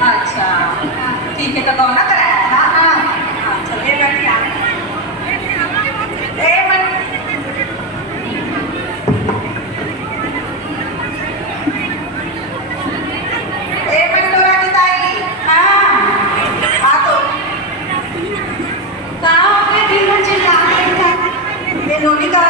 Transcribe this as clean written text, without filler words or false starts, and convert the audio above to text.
अच्छा ठीक है, तो गौना कराया था। हाँ हाँ चलिए बैठिए। ए मन ए मंडोरा की ताई। हाँ। हाँ तो कहाँ हो गए दिन भर चिल्ला रहे थे? ये नोनी का